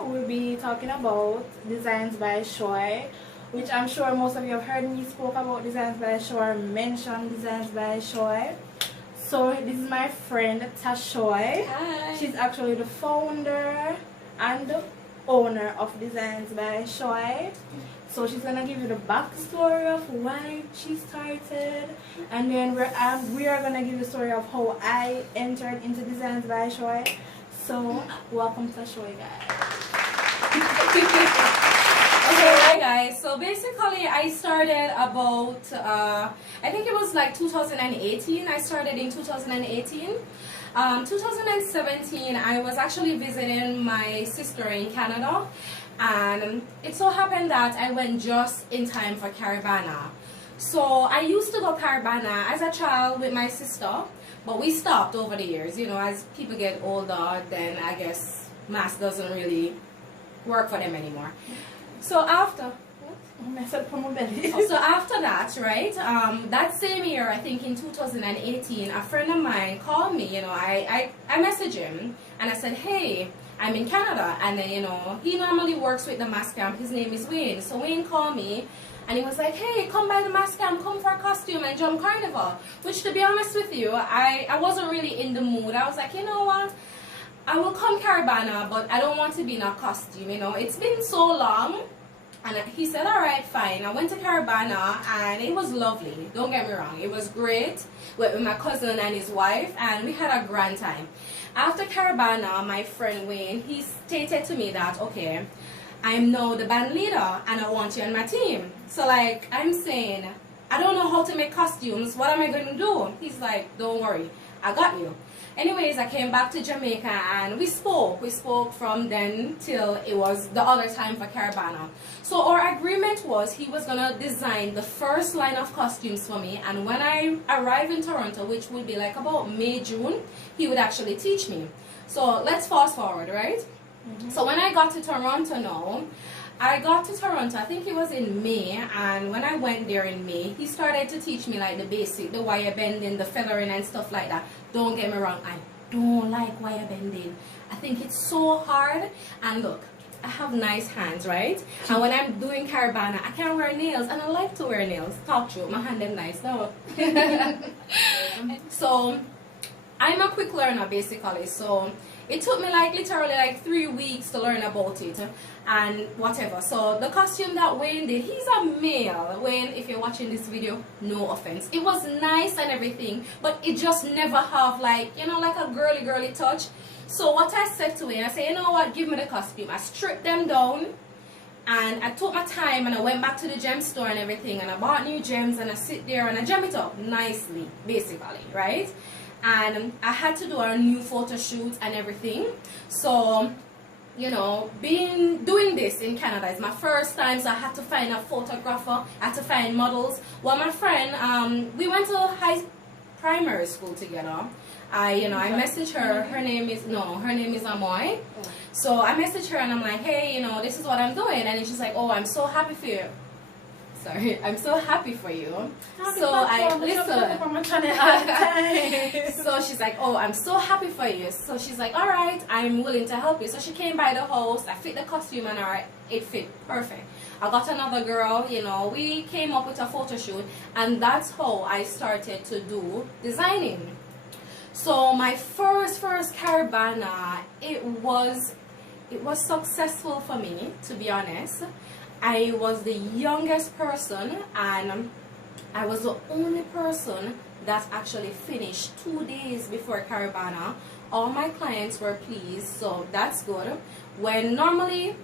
we'll be talking about Designs by Shoy, which I'm sure most of you have heard me spoke about Designs by Shoy, mention Designs by Shoy. So this is my friend Tashoy. Hi. She's actually the founder and the owner of Designs by Shoy. So she's gonna give you the backstory of why she started, and then we are gonna give you the story of how I entered into Designs by Shoy. So welcome to Shoy, guys. Okay, hi guys. So basically, I started about I think it was like 2018. I started in 2018. 2017, I was actually visiting my sister in Canada, and it so happened that I went just in time for Caravana. So I used to go Caravana as a child with my sister, but we stopped over the years. You know, as people get older, then I guess mass doesn't really work for them anymore. So after that, right, that same year, I think in 2018, a friend of mine called me. You know, I messaged him and I said, hey, I'm in Canada, and then, you know, he normally works with the mass camp. His name is Wayne. So Wayne called me and he was like, hey, come by the mass camp, come for a costume and jump carnival. Which, to be honest with you, I wasn't really in the mood. I was like, you know what, I will come Caravana, but I don't want to be in a costume. You know, it's been so long. And he said, all right, fine. I went to Caravana and it was lovely. Don't get me wrong. It was great with my cousin and his wife, and we had a grand time. After Caravana, my friend Wayne, he stated to me that, okay, I'm now the band leader and I want you on my team. So like, I'm saying, I don't know how to make costumes. What am I going to do? He's like, don't worry, I got you. Anyways, I came back to Jamaica and we spoke. We spoke from then till it was the other time for Caravana. So our agreement was he was going to design the first line of costumes for me, and when I arrive in Toronto, which would be like about May, June, he would actually teach me. So let's fast forward, right? So when I got to Toronto now, I got to Toronto, I think it was in May, and when I went there in May, he started to teach me like the basic, the wire bending, the feathering and stuff like that. Don't get me wrong, I don't like wire bending. I think it's so hard, and look, I have nice hands, right? And when I'm doing Caravana, I can't wear nails, and I like to wear nails. Talk true, my hand is nice, no? So, I'm a quick learner basically, so it took me like literally like 3 weeks to learn about it and whatever. So the costume that Wayne did, he's a male. Wayne, if you're watching this video, no offense. It was nice and everything, but it just never have like, you know, like a girly touch. So what I said to Wayne, I said, you know what, give me the costume. I stripped them down and I took my time and I went back to the gem store and everything, and I bought new gems and I sit there and I gem it up nicely, basically, right? And I had to do a new photo shoot and everything. So, you know, doing this in Canada is my first time, so I had to find a photographer, I had to find models. Well, my friend, we went to primary school together. I messaged her. Her name is Amoy. So I messaged her and I'm like, hey, you know, this is what I'm doing, and she's like, oh, I'm so happy for you. Sorry, I'm so happy for you. So I listen. So she's like, oh, I'm so happy for you. So she's like, all right, I'm willing to help you. So she came by the house. I fit the costume and it fit perfect. I got another girl. You know, we came up with a photo shoot, and that's how I started to do designing. So my first Caravana, it was successful for me, to be honest. I was the youngest person, and I was the only person that actually finished 2 days before Caravana. All my clients were pleased, so that's good. When normally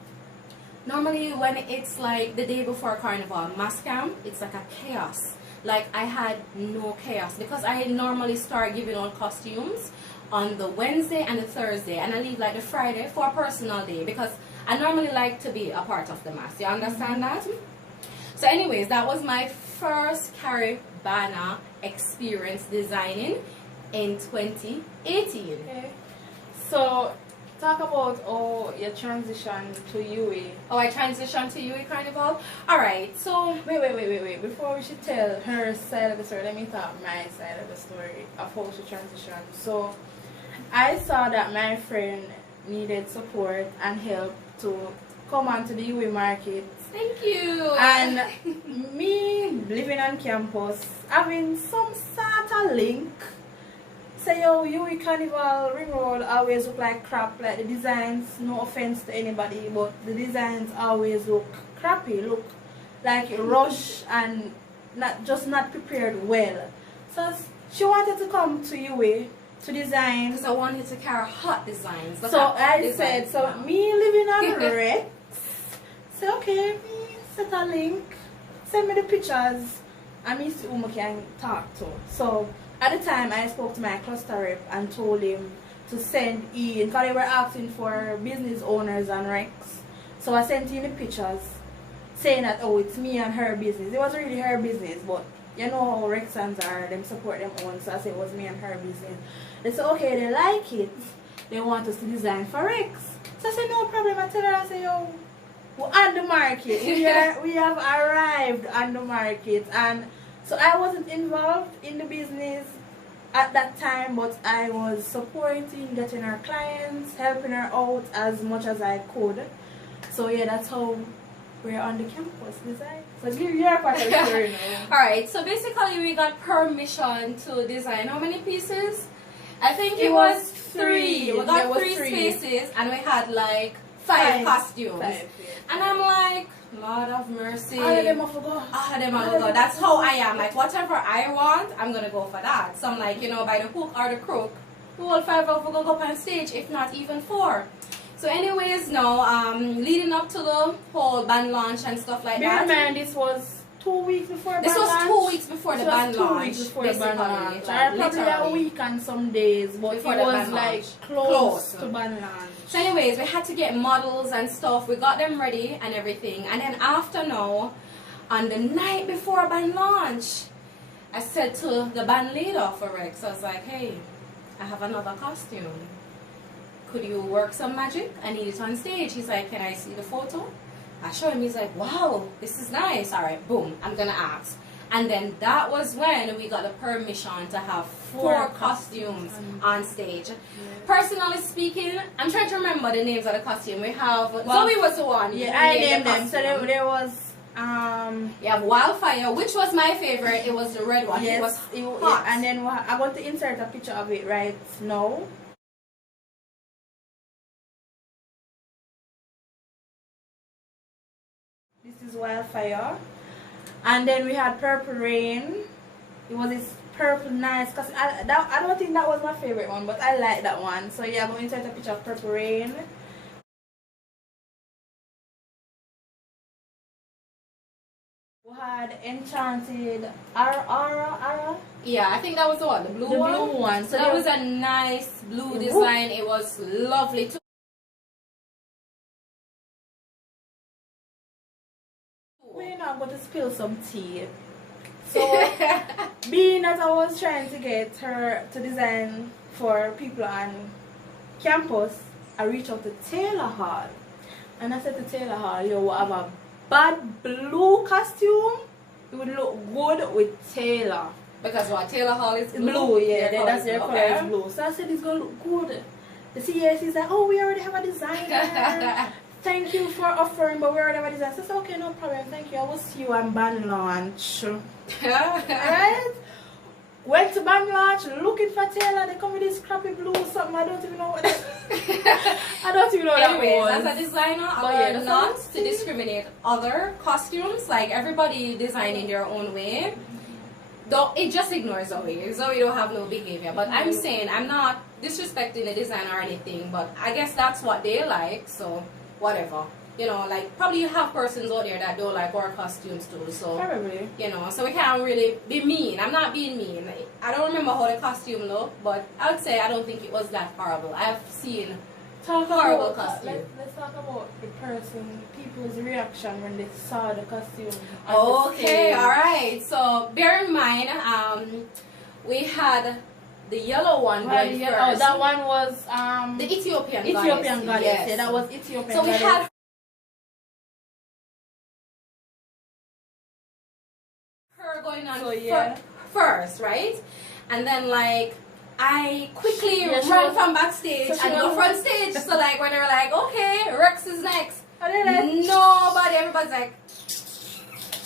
when it's like the day before Carnival, mass camp, it's like a chaos. Like, I had no chaos because I normally start giving out costumes on the Wednesday and the Thursday, and I leave like the Friday for a personal day because I normally like to be a part of the mass. You understand that? So anyways, that was my first Caravana experience designing in 2018. Okay. So talk about your transition to UE. Oh, I transitioned to UE Carnival? Alright, so wait. Before we should tell her side of the story, let me talk my side of the story of how she transitioned. So I saw that my friend needed support and help to come onto the UA market. Thank you. And me living on campus, having some sort of link. Say, yo, UA Carnival Ring Road always look like crap. Like the designs, no offense to anybody, but the designs always look crappy. Look like rush and not prepared well. So she wanted to come to UA to design. Because I wanted to carry hot designs. So I said, so me living on Rex. Say, okay, me set a link, send me the pictures, and me see whom I can talk to. So at the time, I spoke to my cluster rep and told him to send in, because they were asking for business owners and Rex. So I sent in the pictures saying that, oh, it's me and her business. It wasn't really her business, but you know how Rexans are, them support them own. So I said it was me and her business. They said, okay, they like it. They want us to design for Rex. So I said, no problem. I tell her, I say, yo, we're on the market. We have arrived on the market. And so I wasn't involved in the business at that time, but I was supporting, getting her clients, helping her out as much as I could. So yeah, that's how we're on the campus design. So give your part of the story now. Alright, so basically we got permission to design how many pieces? I think it was 3. We got 3 spaces and we had like 5 costumes. 5, yeah. And I'm like, Lord of mercy. All of them have to go. All of them have to go. That's how I am. Like, whatever I want, I'm going to go for that. So I'm like, you know, by the hook or the crook, the whole 5 of us going to go up on stage, if not even 4. So anyways, now, leading up to the whole band launch and stuff like that. Bear in mind, this was 2 weeks before band launch. This was 2 weeks before the band launch. 2 weeks before the band launch. Probably a week and some days, but before it was like close to band launch. So anyways, we had to get models and stuff. We got them ready and everything. And then after now, on the night before band launch, I said to the band leader for Rex, I was like, hey, I have another costume. Could you work some magic? I need it on stage. He's like, can I see the photo? I show him. He's like, wow, this is nice. All right, boom, I'm going to ask. And then that was when we got the permission to have 4 costumes on stage. Yeah. Personally speaking, I'm trying to remember the names of the costume. We have, Zoe was the one. Yeah, I named them. So there was, you have Wildfire, which was my favorite. It was the red one. Yes, it was hot. Yeah, and then I want to insert a picture of it right now. This is Wildfire. And then we had Purple Rain. It was this purple nice, because I don't think that was my favorite one, but I like that one. So yeah, I'm going to insert a picture of Purple Rain. We had Enchanted Ara. Yeah, I think that was the one, the blue one. So that was a nice blue design. It was lovely too. We're not going to spill some tea. So, being that I was trying to get her to design for people on campus, I reached out to Taylor Hall. And I said to Taylor Hall, yo, we have a bad blue costume. It would look good with Taylor. Because what, Taylor Hall is blue? Blue, yeah, that's their color is blue. So I said it's going to look good. The CAC is like, oh, we already have a designer. Thank you for offering, but we already have a designer. So I said, okay, no problem, thank you. I will see you on band launch. Alright? Went to band launch looking for Taylor. They come with this crappy blue something. I don't even know what I don't even know what that was. As a designer, I learned not to discriminate other costumes. Like everybody designing their own way. Though it just ignores Zoe. Zoe don't have no behavior. But I'm saying, I'm not disrespecting the design or anything, but I guess that's what they like, so whatever. You know, like probably you have persons out there that don't like our costumes too, so probably, you know, so we can't really be mean. I'm not being mean. I don't remember how the costume looked, but I would say I don't think it was that horrible. I've seen horrible costumes. Let's talk about the person, people's reaction when they saw the costume. Okay, alright. So bear in mind, we had the yellow one going first. Oh, that one was the Ethiopian goddess. Yes. Yeah, that was Ethiopian so goddess. We had her going on first, right? And then like I quickly Yeah, she ran was- from backstage so she and go was- front stage. So like when they were like, okay, Rex is next. And then like, Nobody, everybody's like.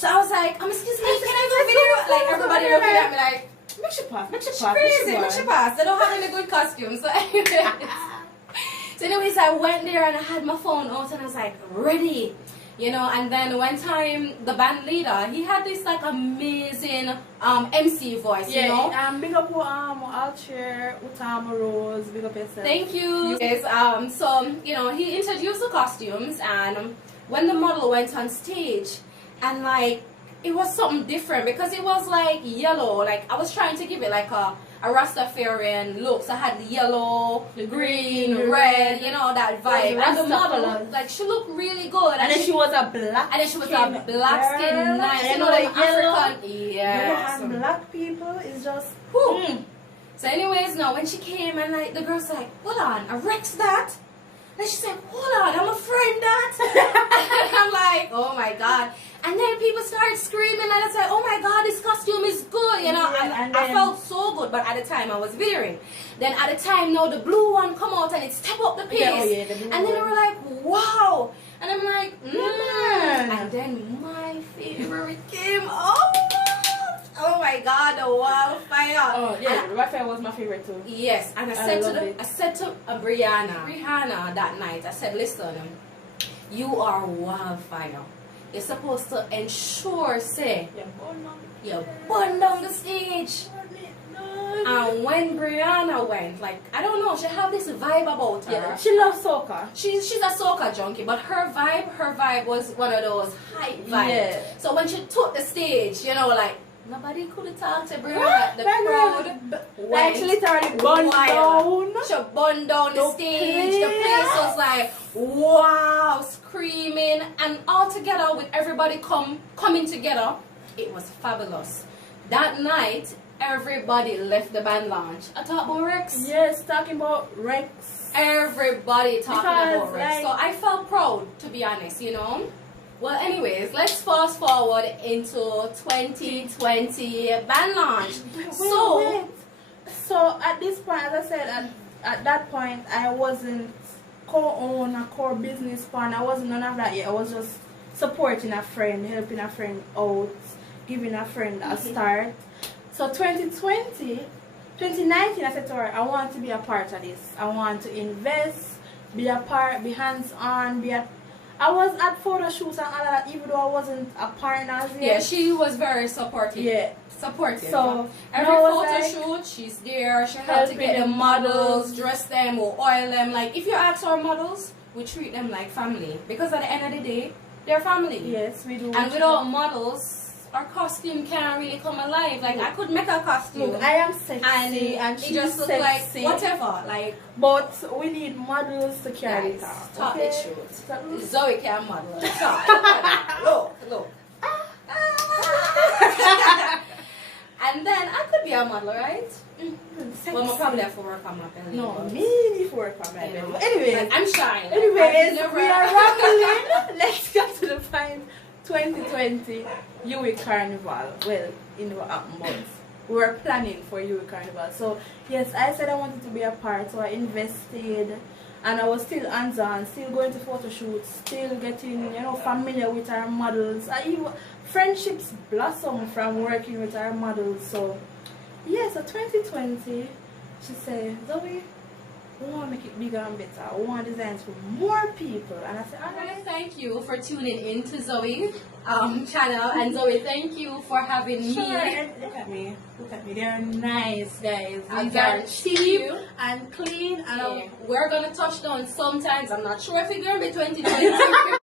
So I was like, excuse me, can I go video? Like everybody looking at me like, make she pass, make she she's pass. crazy, make she pass. They don't have any good costumes. So anyways, I went there and I had my phone out and I was like, ready. You know, and then one time the band leader, he had this like amazing MC voice, you know. Big up Alcher, Utama Rose, big up yourself. Thank you. Yes, so you know, he introduced the costumes, and when the model went on stage, and like it was something different because it was like yellow. Like I was trying to give it like a Rastafarian look. So I had the yellow, the green, the red, you know, that vibe. And the model, Rastafarian. like she looked really good. And then she was a black. And then she was a black skin, nice, you know, like African. Yes. And black people is just. Whew. So anyways, now when she came and like the girl's like, hold on, I Rex that? And she's like, hold on, I'm a friend that. And I'm like, oh my god. And then people started screaming and I said, oh my god, this costume is good, you know. Yeah, and I felt so good, but at the time I was videoing. Then at the time now the blue one come out and it step up the pace. The blue and then they one. were like, wow. And I'm like, man. And then my favorite came out. Oh my god, the wildfire. Oh yeah, And the Wi-Fi was my favorite too. yes, and I said to Brianna that night, I said, listen, you are wildfire. You're supposed to ensure, say, you burn down the stage. And when Brianna went, like, I don't know, she have this vibe about her. Yeah, she loves soca. She's a soca junkie, but her vibe was one of those hype vibes. Yeah. So when she took the stage, you know, like, nobody could talk to Brianna. The crowd Like she literally burned wild. down. She burned down the stage. The place was like, wow, screaming, and all together with everybody coming together. It was fabulous. That night, everybody left the band lounge. I talked about Rex. Yes, talking about Rex. Everybody talking Because, about Rex. like- So I felt proud, to be honest, you know. Well, anyways, let's fast forward into 2020 band launch. Wait. So at this point, as I said, at that point, I wasn't co-owner, core business partner. I wasn't none of that yet. I was just supporting a friend, helping a friend out, giving a friend a start. So 2019, I said to her, I want to be a part of this. I want to invest, be a part, be hands-on, I was at photo shoots and all of that, even though I wasn't a partner as yet. Yeah, she was very supportive. Yeah. Supportive. So every now photo like shoot, she's there. She helped to get the models, dress them, or oil them. Like if you ask our models, we treat them like family because at the end of the day, they're family. Yes, we do. And without models, our costume can't really come alive. Like I could make a costume. Look, I am sexy and it she's just looks sexy. like whatever. Like But we need models to carry it guys, out. talk Okay? the truth. So- Zoe can model. Look. And then I could be a model, right? Sexy. Well, I'm probably have to work on my belly. No, but- me before I come You know, back. Anyways, like, I'm shy. Like, anyways, I've never- we are rambling. Let's get to the point. 2020 UE Carnival. Well, in the month. We were planning for UE Carnival. So yes, I said I wanted to be a part, so I invested. And I was still hands-on, still going to photo shoots, still getting, familiar with our models. Friendships blossom from working with our models. So, yeah, so 2020, she said, Zoe, we want to make it bigger and better. We want designs for more people. And I said, I want to thank you for tuning in to Zoe channel. And Zoe, thank you for having me. Sure. And look at me. They're nice, guys. I These are guarantee cheap you. and clean. And Yeah. We're going to touch down sometimes. I'm not sure if it's going to be 2020.